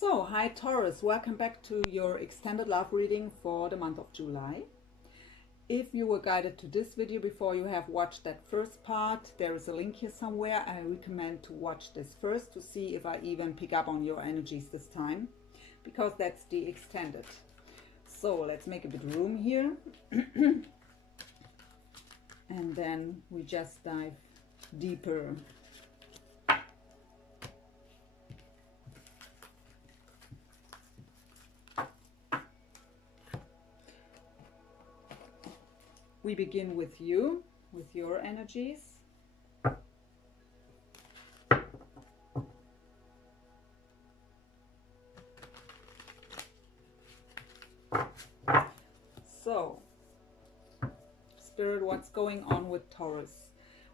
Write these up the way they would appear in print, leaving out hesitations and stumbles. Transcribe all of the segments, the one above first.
So, hi Taurus, welcome back to your extended love reading for the month of July. If you were guided to this video before you have watched that first part, there is a link here somewhere. I recommend to watch this first to see if I even pick up on your energies this time, because that's the extended. So let's make a bit of room here. And then we just dive deeper. We begin with you, with your energies. So, Spirit, what's going on with Taurus?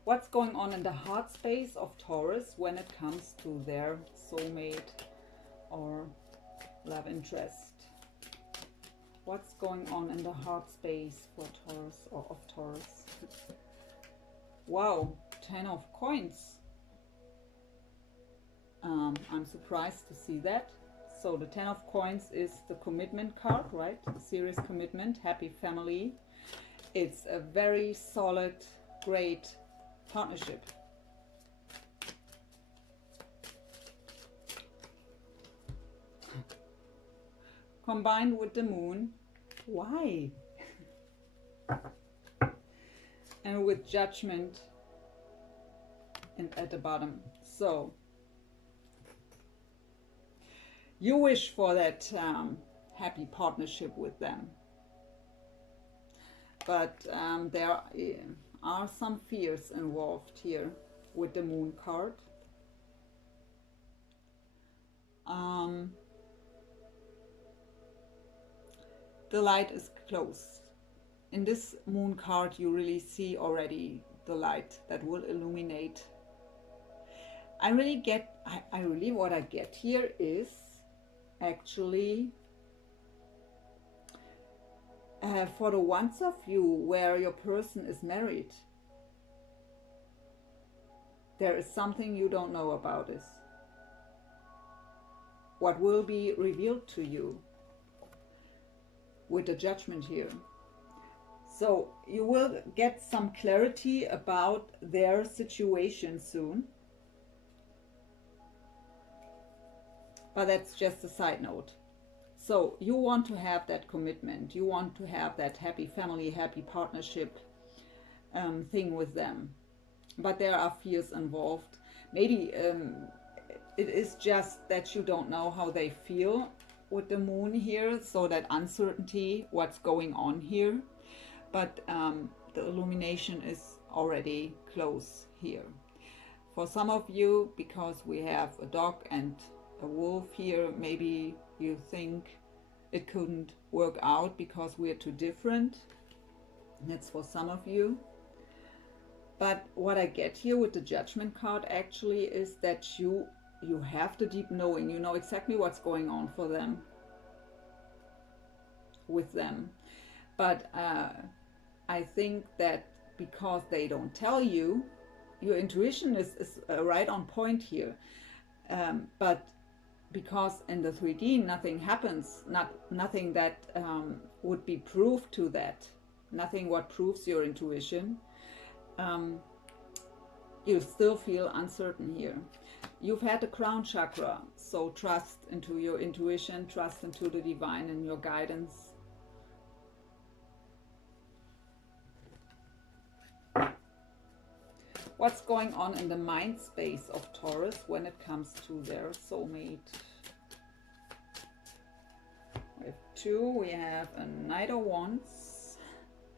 What's going on in the heart space of Taurus when it comes to their soulmate or love interest? What's going on in the heart space for Taurus or of Taurus? Wow, 10 of coins. I'm surprised to see that. So the 10 of coins is the commitment card, right? Serious commitment, happy family. It's a very solid, great partnership. Combined with the moon. Why? And with judgment and at the bottom. So you wish for that happy partnership with them, but there are some fears involved here with the moon card. The light is closed. In this moon card you really see already the light that will illuminate. I really what I get here is actually for the ones of you where your person is married, there is something you don't know about this. What will be revealed to you with the judgment here. So you will get some clarity about their situation soon. But that's just a side note. So you want to have that commitment. You want to have that happy family, happy partnership thing with them. But there are fears involved. Maybe it is just that you don't know how they feel with the moon here, so that uncertainty, what's going on here. But the illumination is already close here. For some of you, because we have a dog and a wolf here, maybe you think it couldn't work out because we're too different. That's for some of you. But what I get here with the judgment card actually is that you have the deep knowing. You know exactly what's going on for them, with them. But I think that because they don't tell you, your intuition is right on point here. But because in the 3D nothing happens, nothing that would be proof to that, nothing what proves your intuition, you still feel uncertain here. You've had the crown chakra, so trust into your intuition, trust into the divine and your guidance. What's going on in the mind space of Taurus when it comes to their soulmate? We have 2, we have a Knight of Wands,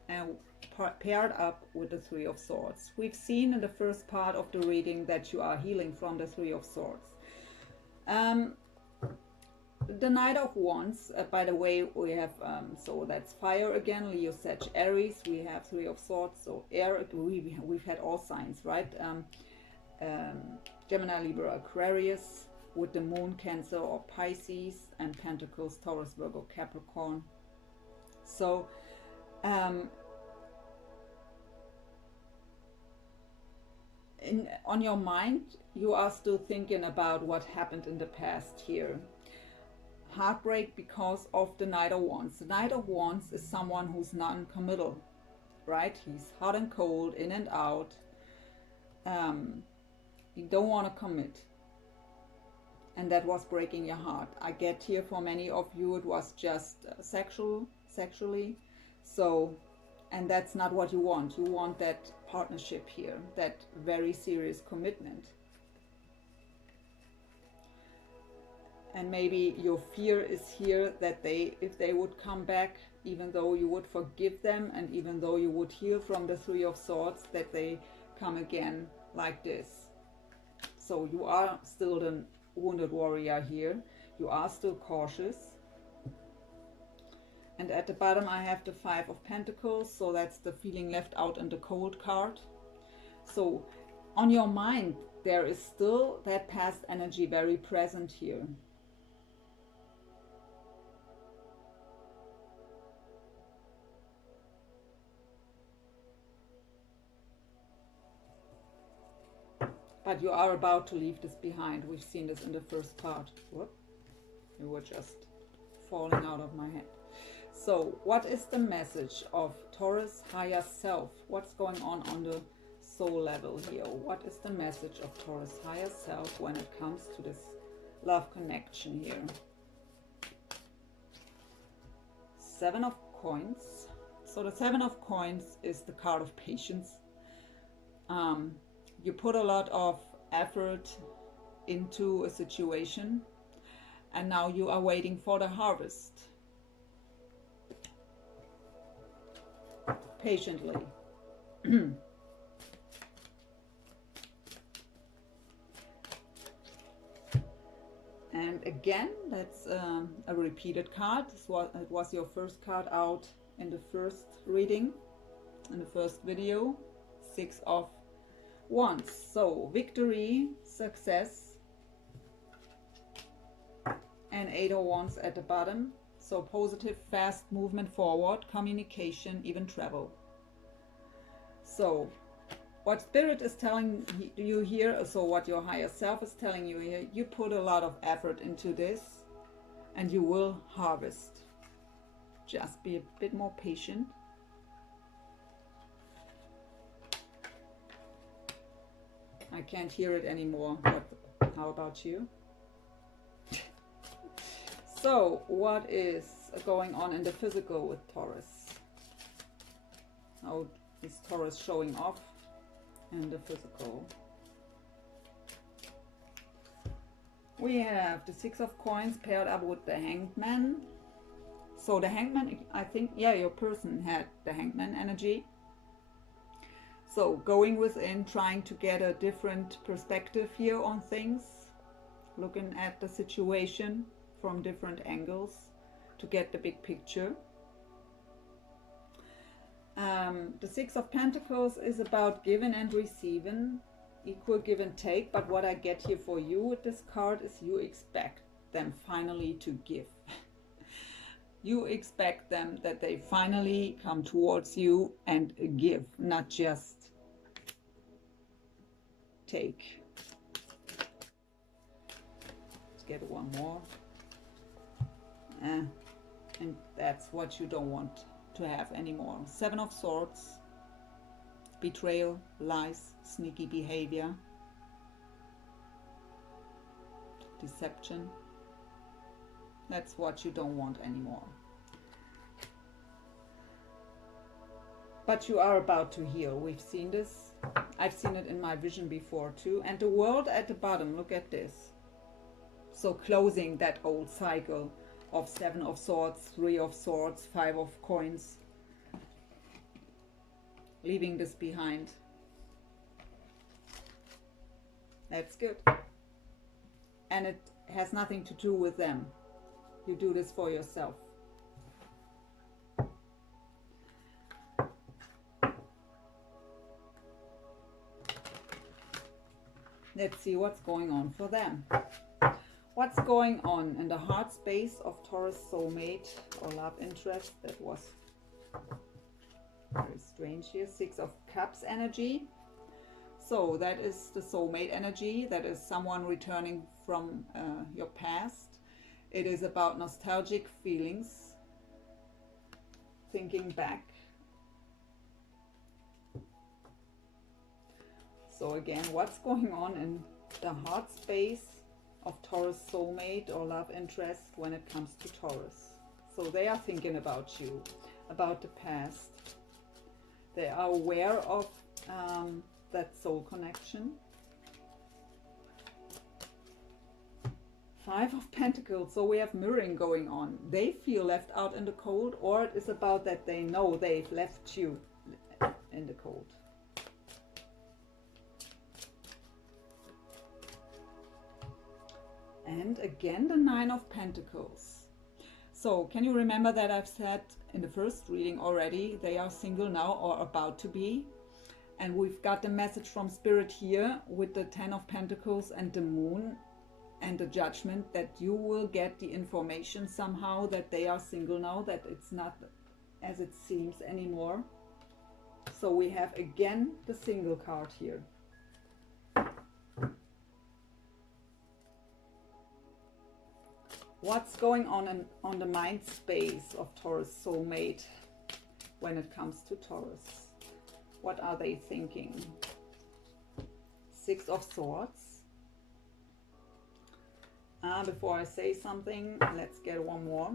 and paired up with the 3 of Swords. We've seen in the first part of the reading that you are healing from the 3 of Swords. The Knight of Wands, by the way, we have, so that's fire again, Leo, Sag, Aries. We have 3 of Swords, so air, we've had all signs, right? Gemini, Libra, Aquarius, with the moon, Cancer or Pisces, and Pentacles, Taurus, Virgo, Capricorn. So, on your mind, you are still thinking about what happened in the past here. heartbreak because of the Knight of Wands. The Knight of Wands is someone who's non-committal, right? He's hot and cold, in and out. You don't want to commit. And that was breaking your heart. I get here for many of you it was just sexually. So, and that's not what you want. You want that partnership here, that very serious commitment. And maybe your fear is here that if they would come back, even though you would forgive them and even though you would heal from the Three of Swords, that they come again like this. So you are still the wounded warrior here. You are still cautious. And at the bottom I have the Five of Pentacles, so that's the feeling left out in the cold card. So on your mind there is still that past energy very present here. But you are about to leave this behind. We've seen this in the first part. Whoop. You were just falling out of my hand. So what is the message of Taurus higher self? What's going on the soul level here? What is the message of Taurus higher self when it comes to this love connection here? Seven of Coins. So the Seven of Coins is the card of patience. You put a lot of effort into a situation and now you are waiting for the harvest. Patiently. And again, that's a repeated card. It was your first card out in the first reading, in the first video. Six of Wands. So victory, success, and Eight of Wands at the bottom. So positive, fast movement forward, communication, even travel. So what Spirit is telling you here, so what your higher self is telling you here, you put a lot of effort into this and you will harvest. Just be a bit more patient. I can't hear it anymore, but how about you? So, what is going on in the physical with Taurus? How is Taurus showing off in the physical? We have the Six of Coins paired up with the Hanged Man. So the Hanged Man, I think, yeah, your person had the Hanged Man energy. So going within, trying to get a different perspective here on things, looking at the situation from different angles to get the big picture. The Six of Pentacles is about giving and receiving, equal give and take, but what I get here for you with this card is you expect them finally to give. You expect them that they finally come towards you and give, not just take. Let's get one more. And that's what you don't want to have anymore. Seven of Swords, betrayal, lies, sneaky behavior, deception. That's what you don't want anymore. But you are about to heal. We've seen this. I've seen it in my vision before too. And the World at the bottom, look at this. So closing that old cycle of Seven of Swords, Three of Swords, Five of Coins. Leaving this behind. That's good. And it has nothing to do with them. You do this for yourself. Let's see what's going on for them. What's going on in the heart space of Taurus soulmate or love interest? That was very strange here. Six of Cups energy. So that is the soulmate energy. That is someone returning from your past. It is about nostalgic feelings, thinking back. So again, what's going on in the heart space of Taurus soulmate or love interest when it comes to Taurus? So they are thinking about you, about the past. They are aware of that soul connection. Five of Pentacles, so we have mirroring going on. They feel left out in the cold, or it is about that they know they've left you in the cold. And again, the Nine of Pentacles. So, can you remember that I've said in the first reading already, they are single now or about to be? And we've got the message from Spirit here with the Ten of Pentacles and the Moon and the Judgment, that you will get the information somehow that they are single now, that it's not as it seems anymore. So we have again the single card here. What's going on the mind space of Taurus soulmate when it comes to Taurus? What are they thinking? Six of Swords. Before I say something, let's get one more.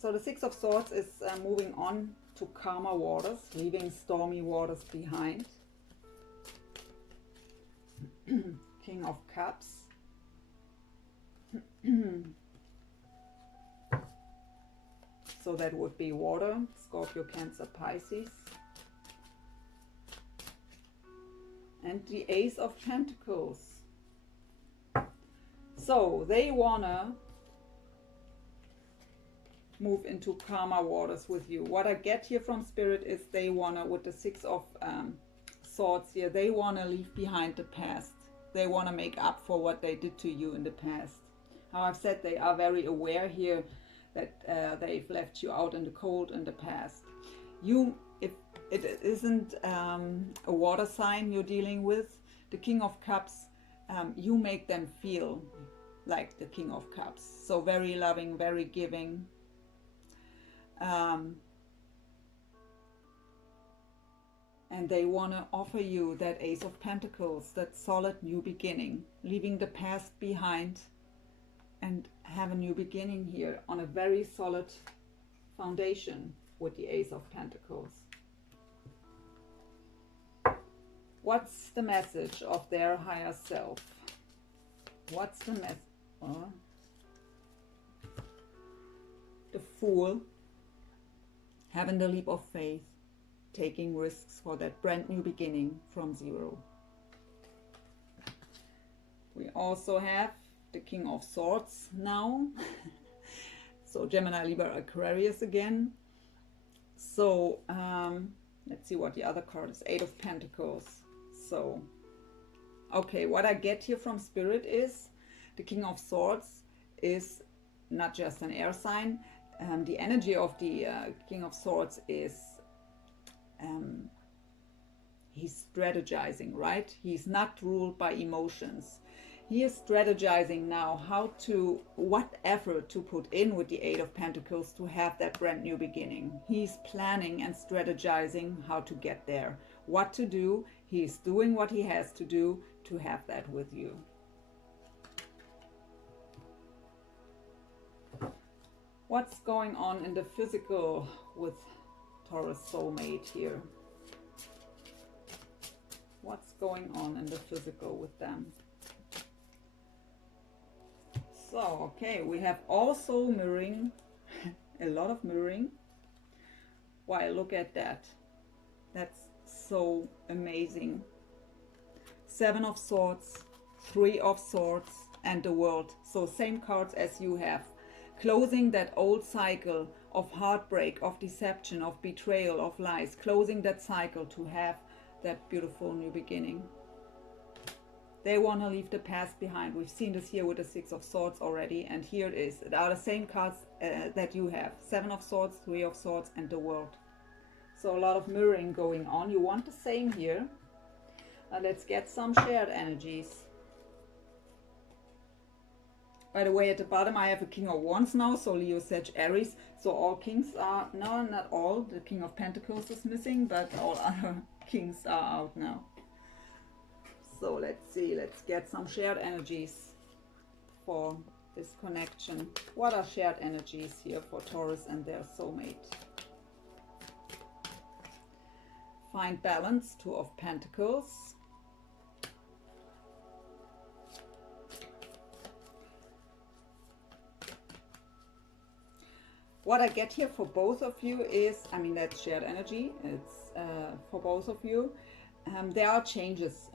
So the Six of Swords is moving on to calmer waters, leaving stormy waters behind. King of Cups. So that would be water, Scorpio, Cancer, Pisces. And the Ace of Pentacles. So they wanna move into calmer waters with you. What I get here from Spirit is they wanna, with the Six of Swords here, they wanna leave behind the past. They wanna make up for what they did to you in the past. How I've said, they are very aware here that they've left you out in the cold in the past. If it isn't a water sign you're dealing with, the King of Cups, you make them feel like the King of Cups. So very loving, very giving. And they want to offer you that Ace of Pentacles, that solid new beginning, leaving the past behind and have a new beginning here on a very solid foundation with the Ace of Pentacles. What's the message of their higher self? What's the message? The Fool, having the leap of faith, taking risks for that brand new beginning from zero. We also have the King of Swords now. So Gemini, Libra, Aquarius again. So let's see what the other card is. Eight of Pentacles. So okay, what I get here from Spirit is the King of Swords is not just an air sign. The energy of the King of Swords is he's strategizing, right? He's not ruled by emotions. He is strategizing now what effort to put in with the Eight of Pentacles to have that brand new beginning. He's planning and strategizing how to get there, what to do. He's doing what he has to do to have that with you. What's going on in the physical with Taurus soulmate here? What's going on in the physical with them? So, okay, we have also mirroring, a lot of mirroring. Wow, look at that. That's so amazing. Seven of Swords, Three of Swords, and the World. So same cards as you have. Closing that old cycle of heartbreak, of deception, of betrayal, of lies. Closing that cycle to have that beautiful new beginning. They want to leave the past behind. We've seen this here with the Six of Swords already. And here it is. It are the same cards that you have. Seven of Swords, Three of Swords, and the World. So a lot of mirroring going on. You want the same here. Let's get some shared energies. By the way, at the bottom I have a King of Wands now, so Leo, Sag, Aries. So all kings are, no, not all. The King of Pentacles is missing, but all other kings are out now. So let's see, let's get some shared energies for this connection. What are shared energies here for Taurus and their soulmate? Find balance, Two of Pentacles. What I get here for both of you is, I mean, that's shared energy. It's for both of you. There are changes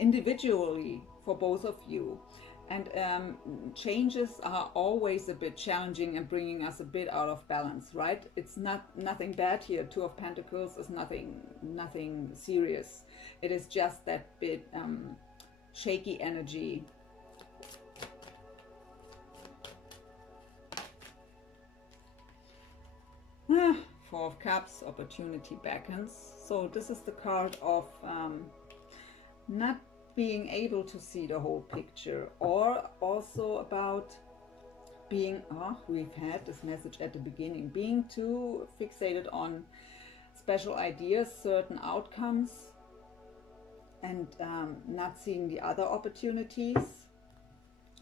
individually for both of you. And changes are always a bit challenging and bringing us a bit out of balance, right? It's nothing bad here. Two of Pentacles is nothing serious. It is just that bit shaky energy. Four of Cups, opportunity beckons. So this is the card of not being able to see the whole picture, or also about being, we've had this message at the beginning, being too fixated on special ideas, certain outcomes, and not seeing the other opportunities.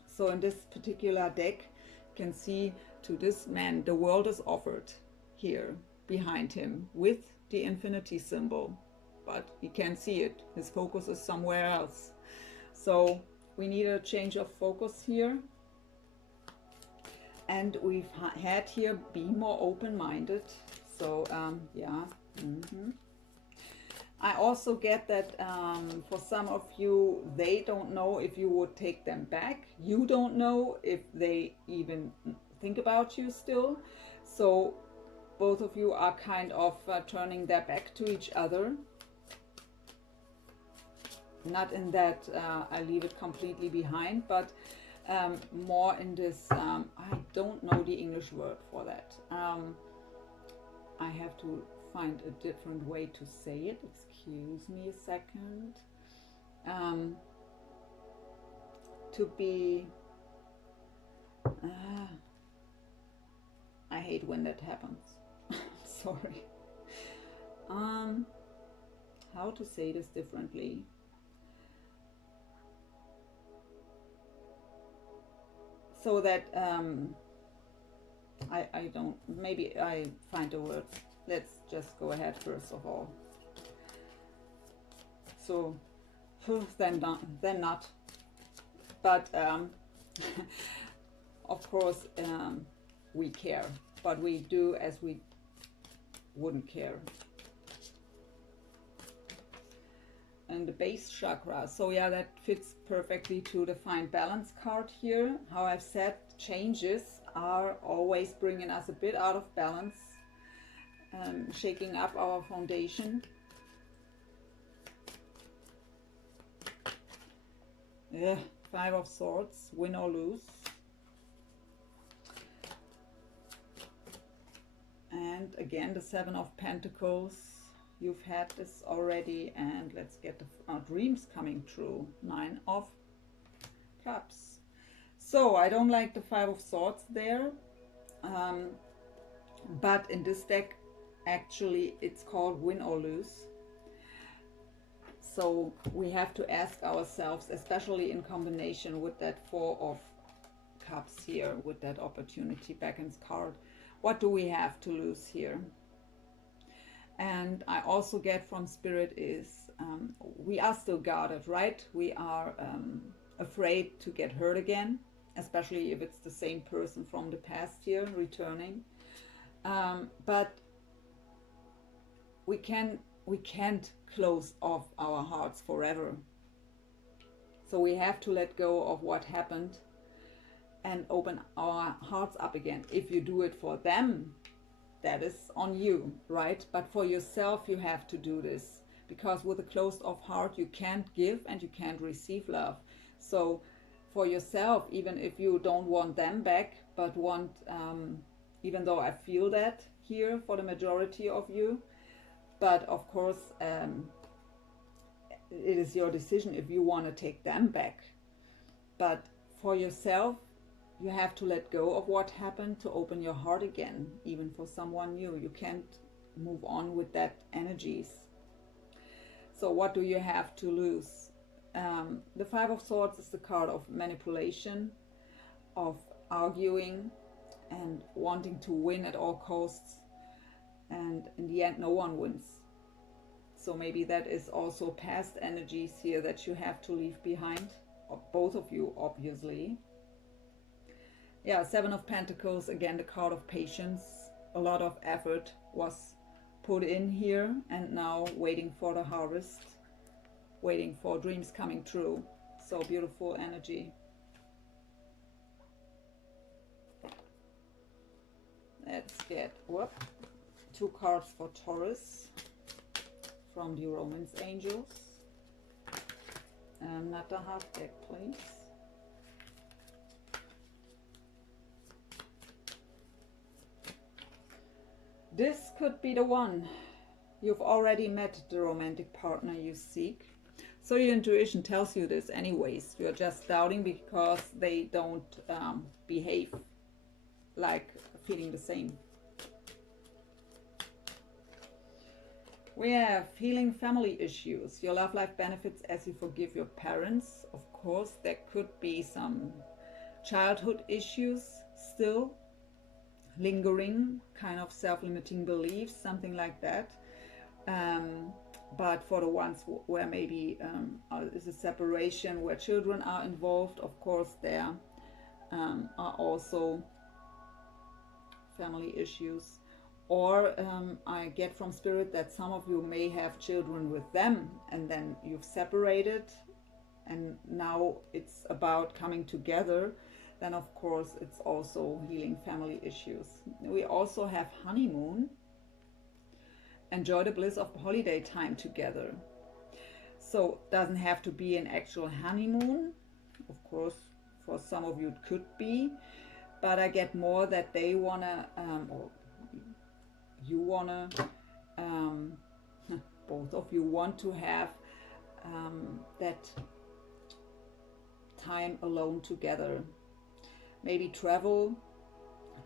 So in this particular deck, you can see to this man, the world is offered here behind him with the infinity symbol, but he can't see it. His focus is somewhere else. So we need a change of focus here. And we've had here, be more open-minded. So yeah. I also get that for some of you, they don't know if you would take them back. You don't know if they even think about you still. So both of you are kind of turning their back to each other. Not in that I leave it completely behind, but more in this, I don't know the English word for that. I have to find a different way to say it. Excuse me a second. To be, I hate when that happens. Sorry. How to say this differently? So that I don't, maybe I find the words. Let's just go ahead first of all. So then not. But of course we care, but we do as we wouldn't care. And the base chakra, so yeah, that fits perfectly to the Find Balance card here. How I've said, changes are always bringing us a bit out of balance, shaking up our foundation. Yeah, Five of Swords, win or lose. And again, the Seven of Pentacles. You've had this already, and let's get the dreams coming true. Nine of Cups. So I don't like the Five of Swords there, but in this deck, actually, it's called win or lose. So we have to ask ourselves, especially in combination with that Four of Cups here, with that opportunity beckons card, what do we have to lose here? And I also get from Spirit is we are still guarded, right? We are afraid to get hurt again, especially if it's the same person from the past here returning. But we can't close off our hearts forever. So we have to let go of what happened and open our hearts up again. If you do it for them, that is on you, right? But for yourself, you have to do this, because with a closed off heart, you can't give and you can't receive love. So for yourself, even if you don't want them back, but want, even though I feel that here for the majority of you, but of course, it is your decision if you want to take them back. But for yourself, You have to let go of what happened to open your heart again, even for someone new. You can't move on with that energies. So what do you have to lose? The Five of Swords is the card of manipulation, of arguing and wanting to win at all costs. And in the end, no one wins. So maybe that is also past energies here that you have to leave behind. Or both of you, obviously. Yeah, Seven of Pentacles, again, the card of patience. A lot of effort was put in here, and now waiting for the harvest, waiting for dreams coming true. So beautiful energy. Let's get, two cards for Taurus from the Romance Angels. Another half deck, please. This could be the one. You've already met the romantic partner you seek. So your intuition tells you this anyways. You're just doubting because they don't behave like feeling the same. We have healing family issues. Your love life benefits as you forgive your parents. Of course, there could be some childhood issues still lingering, kind of self-limiting beliefs, something like that. But for the ones where maybe is a separation, where children are involved, of course there are also family issues. Or I get from Spirit that some of you may have children with them, and then you've separated, and now it's about coming together. Then of course it's also healing family issues. We also have honeymoon. Enjoy the bliss of holiday time together. So doesn't have to be an actual honeymoon. Of course, for some of you it could be, but I get more that they wanna, or you wanna, both of you want to have that time alone together. Maybe travel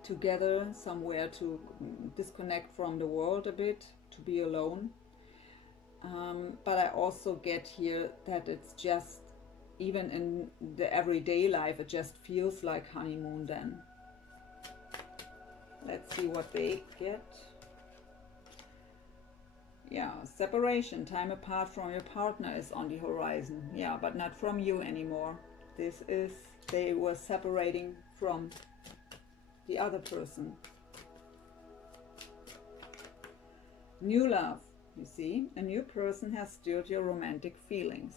together somewhere to disconnect from the world a bit, to be alone. But I also get here that it's just, even in the everyday life, it just feels like honeymoon then. Let's see what they get. Yeah, separation, time apart from your partner is on the horizon. Yeah, but not from you anymore. This is, they were separating from the other person. New love, you see, a new person has stirred your romantic feelings.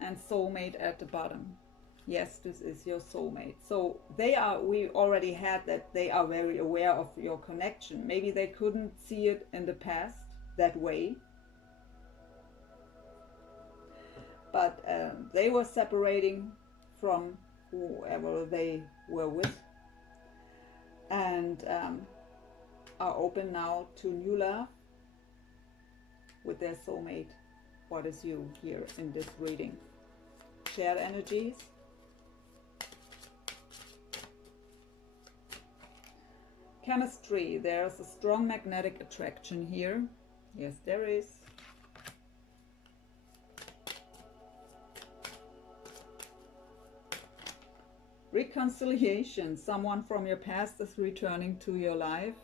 And soulmate at the bottom. Yes, this is your soulmate. So they are, we already had that they are very aware of your connection. Maybe they couldn't see it in the past that way. But they were separating from whoever they were with, and are open now to new love with their soulmate. What is you here in this reading? Shared energies. Chemistry. There's a strong magnetic attraction here. Yes, there is. Reconciliation. Someone from your past is returning to your life.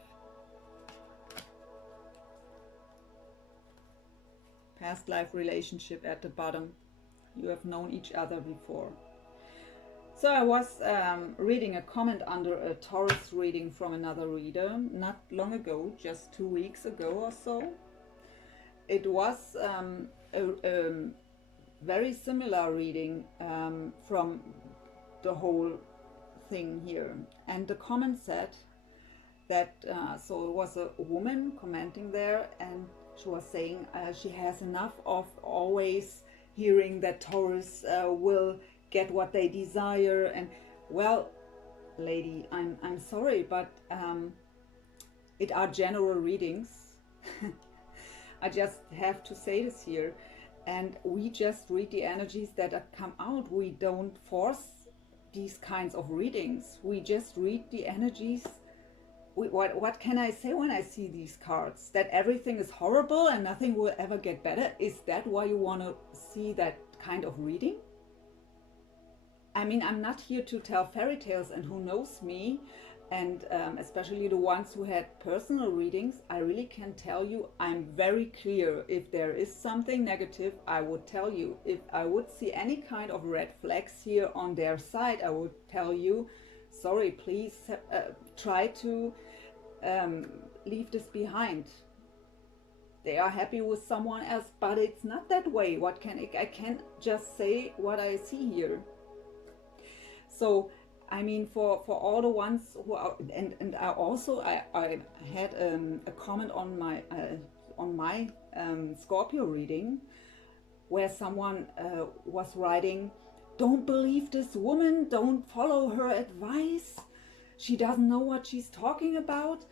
Past life relationship at the bottom. You have known each other before. So I was reading a comment under a Taurus reading from another reader not long ago, just 2 weeks ago or so. It was a very similar reading from the whole thing here, and the comment said that so it was a woman commenting there, and she was saying she has enough of always hearing that Taurus will get what they desire. And well, lady, I'm sorry, but it are general readings. I just have to say this here. and we just read the energies that come out. We don't force these kinds of readings. We just read the energies. What can I say when I see these cards? That everything is horrible and nothing will ever get better? Is that why you want to see that kind of reading? I mean, I'm not here to tell fairy tales, and who knows me, and especially the ones who had personal readings, I really can tell you, I'm very clear. If there is something negative, I would tell you. If I would see any kind of red flags here on their side, I would tell you, sorry, please try to leave this behind. They are happy with someone else, but it's not that way. I can't just say what I see here. So I mean, for all the ones who are, and I had a comment on my Scorpio reading, where someone was writing, "Don't believe this woman, don't follow her advice. She doesn't know what she's talking about."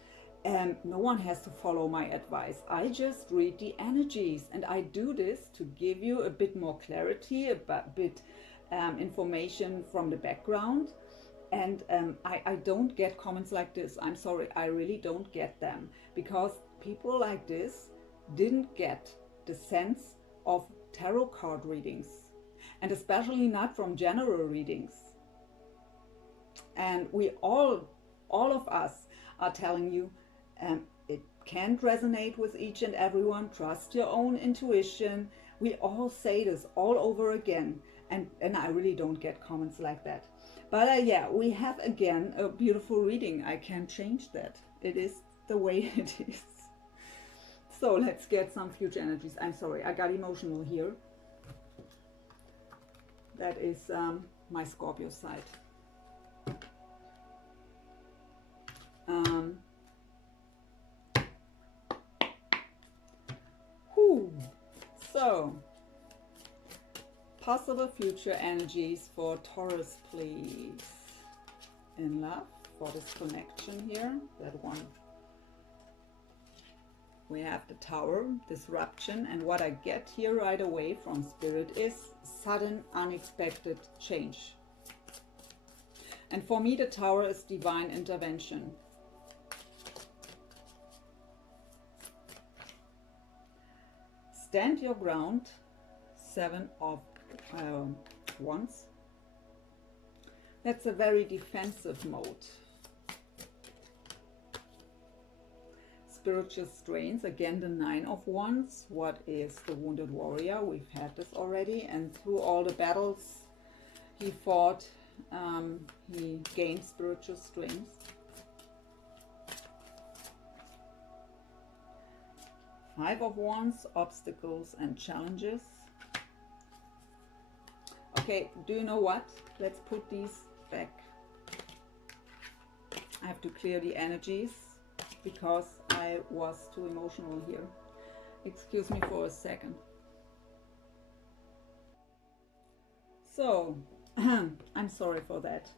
No one has to follow my advice. I just read the energies, and I do this to give you a bit more clarity, a bit information from the background. And I don't get comments like this. I'm sorry, I really don't get them, because people like this didn't get the sense of tarot card readings, and especially not from general readings. And we all of us are telling you, it can't resonate with each and everyone. Trust your own intuition. We all say this all over again, and I really don't get comments like that. But yeah, we have again a beautiful reading. I can't change that. It is the way it is. So let's get some future energies. I'm sorry, I got emotional here. That is my Scorpio side. So, possible future energies for Taurus, please. In love, for this connection here, that one. We have the Tower, disruption, and what I get here right away from Spirit is sudden, unexpected change. And for me, the Tower is divine intervention. Stand your ground, 7 of Wands. That's a very defensive mode. Spiritual strains, again the 9 of Wands. What is the Wounded Warrior? We've had this already, and through all the battles he fought, he gained spiritual strains. 5 of Wands, obstacles and challenges. Okay, do you know what? Let's put these back. I have to clear the energies because I was too emotional here. Excuse me for a second. So, I'm sorry for that.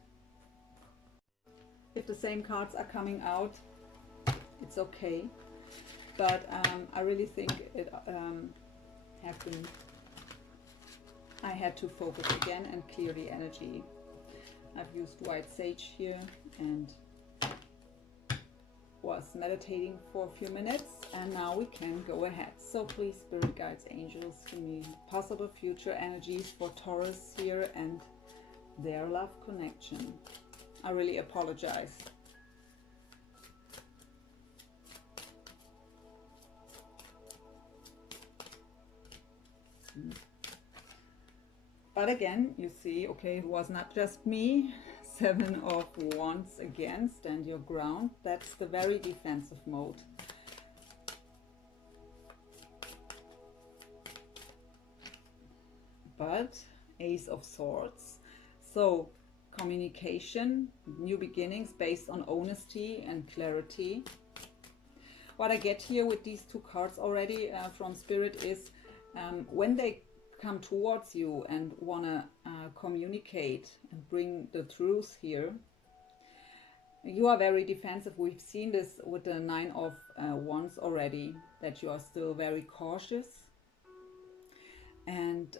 If the same cards are coming out, it's okay. But I really think it I had to focus again and clear the energy. I've used white sage here and was meditating for a few minutes, and now we can go ahead. So please, spirit guides, angels, give me possible future energies for Taurus here and their love connection. I really apologize. But again, you see, okay, it was not just me. 7 of Wands again, stand your ground. That's the very defensive mode. But Ace of Swords. So communication, new beginnings based on honesty and clarity. What I get here with these 2 cards already from Spirit is when they come towards you and want to communicate and bring the truth here, you are very defensive. We've seen this with the 9 of Wands already, that you are still very cautious, And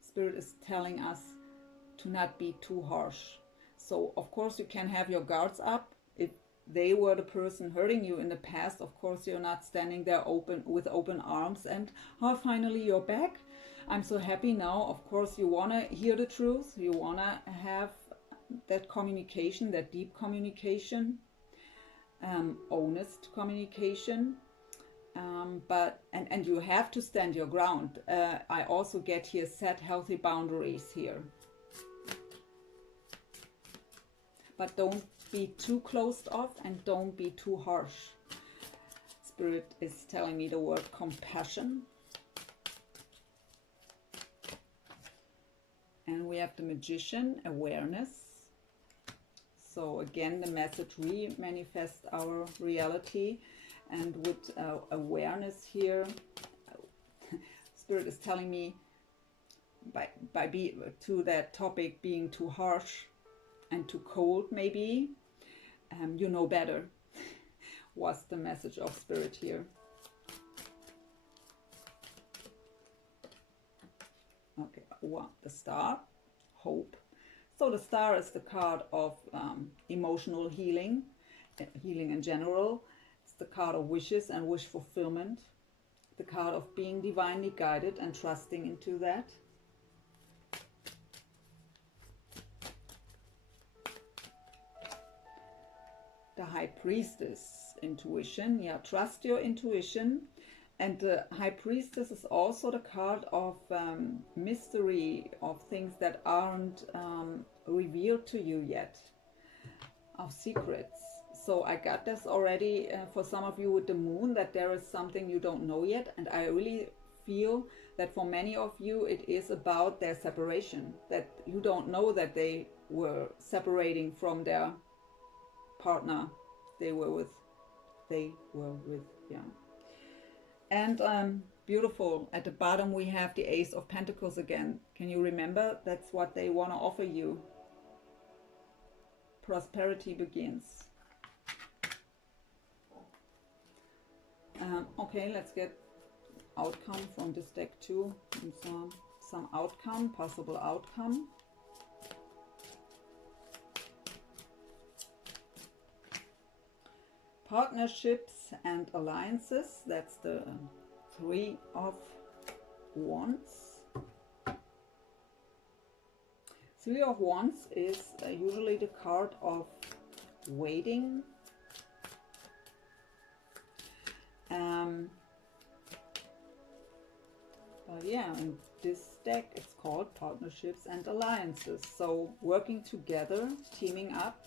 Spirit is telling us to not be too harsh. So of course you can have your guards up. If they were the person hurting you in the past, of course you're not standing there with open arms and, oh, finally you're back. I'm so happy now. Of course you want to hear the truth. You want to have that communication, that deep communication, honest communication. But you have to stand your ground. I also get here, set healthy boundaries here. But don't be too closed off and don't be too harsh. Spirit is telling me the word compassion. And we have the Magician, awareness. So again, the message, we manifest our reality. And with awareness here, Spirit is telling me to that topic being too harsh and too cold, maybe, you know better. Was the message of Spirit here. Okay, the Star, hope. So the Star is the card of emotional healing, healing in general. It's the card of wishes and wish fulfillment. The card of being divinely guided and trusting into that. The High Priestess, intuition. Yeah, trust your intuition. And the High Priestess is also the card of mystery, of things that aren't revealed to you yet, of secrets. So I got this already for some of you with the Moon, that there is something you don't know yet. And I really feel that for many of you it is about their separation, that you don't know that they were separating from their partner they were with, yeah. And beautiful, at the bottom we have the Ace of Pentacles again. Can you remember? That's what they want to offer you. Prosperity begins. Okay, let's get outcome from this deck too. And some outcome, possible outcome. Partnerships and alliances. That's the Three of Wands. Three of Wands is usually the card of waiting. But yeah, in this deck it's called Partnerships and Alliances. So working together, teaming up.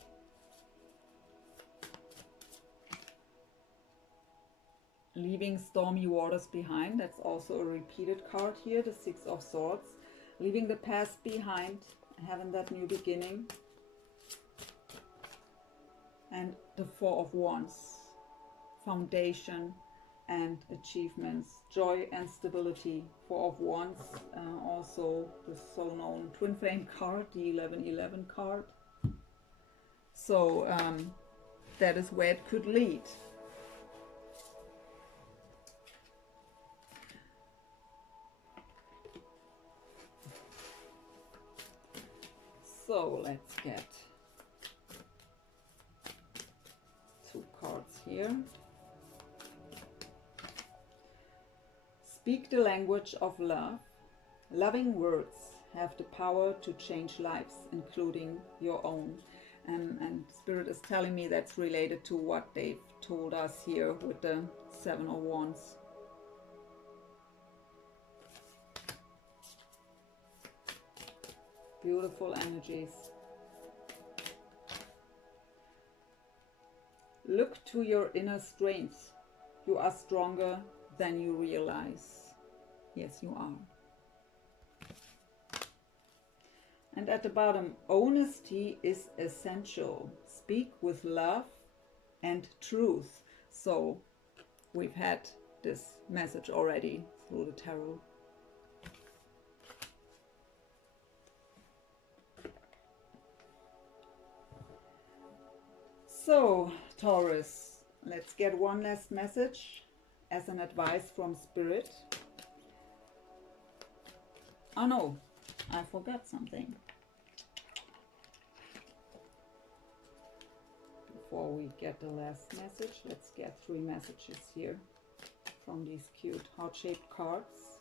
Leaving stormy waters behind. That's also a repeated card here, the Six of Swords. Leaving the past behind, having that new beginning. And the Four of Wands. Foundation and achievements. Joy and stability. Four of Wands. Also the so-known Twin Flame card, the 1111 card. So that is where it could lead. So let's get two cards here. Speak the language of love. Loving words have the power to change lives, including your own. And Spirit is telling me that's related to what they've told us here with the Seven of Wands. Beautiful energies. Look to your inner strength. You are stronger than you realize. Yes, you are. And at the bottom, honesty is essential. Speak with love and truth. So we've had this message already through the tarot. So, Taurus, let's get one last message as an advice from Spirit. Oh no, I forgot something. Before we get the last message, let's get 3 messages here from these cute heart-shaped cards.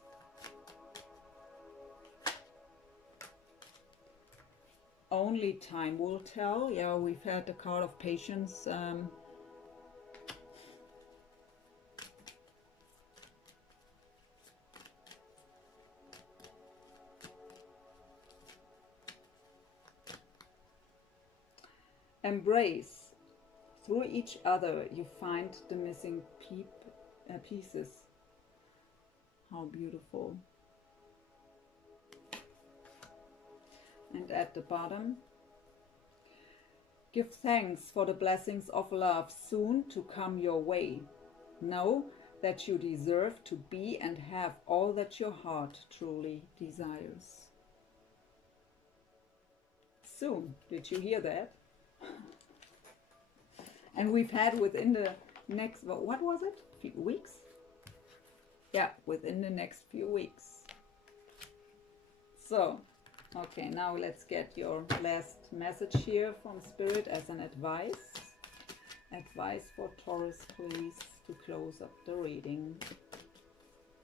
Only time will tell. Yeah, we've had the card of patience. Embrace. Through each other, you find the missing pieces. How beautiful. And at the bottom, give thanks for the blessings of love soon to come your way. Know that you deserve to be and have all that your heart truly desires. Soon. Did you hear that? And we've had within the next, what was it? Few weeks? Yeah, within the next few weeks. So, okay, now let's get your last message here from Spirit as an advice. Advice for Taurus, please, to close up the reading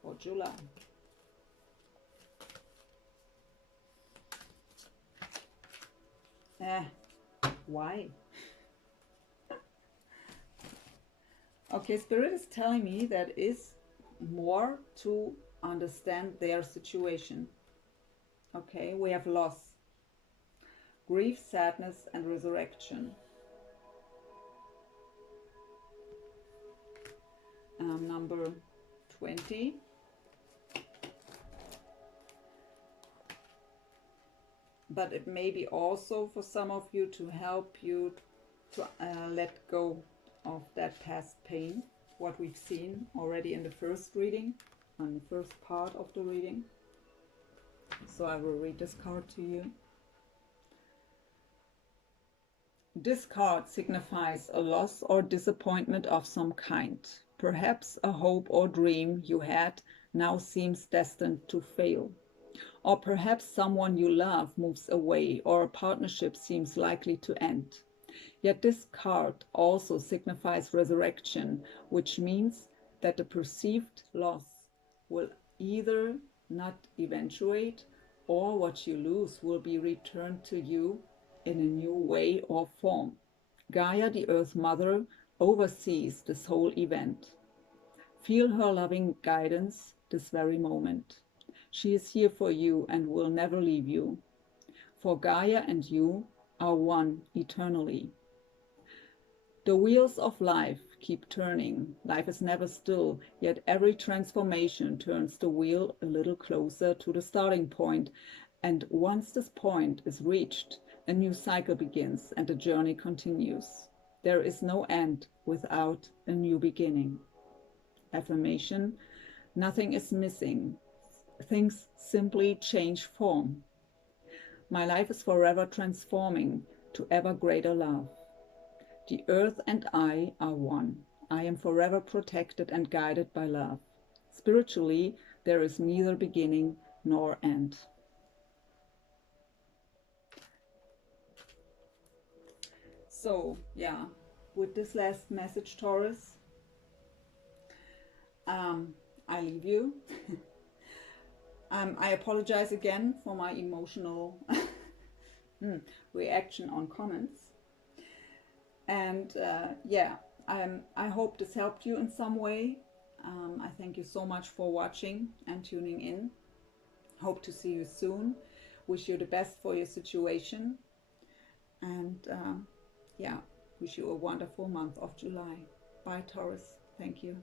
for July. Why? Okay, Spirit is telling me that is more to understand their situation. Okay, we have loss, grief, sadness, and resurrection. Number 20. But it may be also for some of you to help you to let go of that past pain, what we've seen already in the first reading, on the first part of the reading. So I will read this card to you. This card signifies a loss or disappointment of some kind. Perhaps a hope or dream you had now seems destined to fail. Or perhaps someone you love moves away, or a partnership seems likely to end. Yet this card also signifies resurrection, which means that the perceived loss will either not eventuate, or what you lose will be returned to you in a new way or form. Gaia, the Earth Mother, oversees this whole event. Feel her loving guidance this very moment. She is here for you and will never leave you. For Gaia and you are one eternally. The wheels of life keep turning. Life is never still, yet every transformation turns the wheel a little closer to the starting point. And once this point is reached, a new cycle begins and the journey continues. There is no end without a new beginning. Affirmation: nothing is missing. Things simply change form. My life is forever transforming to ever greater love. The earth and I are one. I am forever protected and guided by love. Spiritually, there is neither beginning nor end. So, yeah, with this last message, Taurus, I leave you. I apologize again for my emotional reaction on comments. And yeah, I hope this helped you in some way. I thank you so much for watching and tuning in. Hope to see you soon. Wish you the best for your situation. And yeah, wish you a wonderful month of July. Bye, Taurus. Thank you.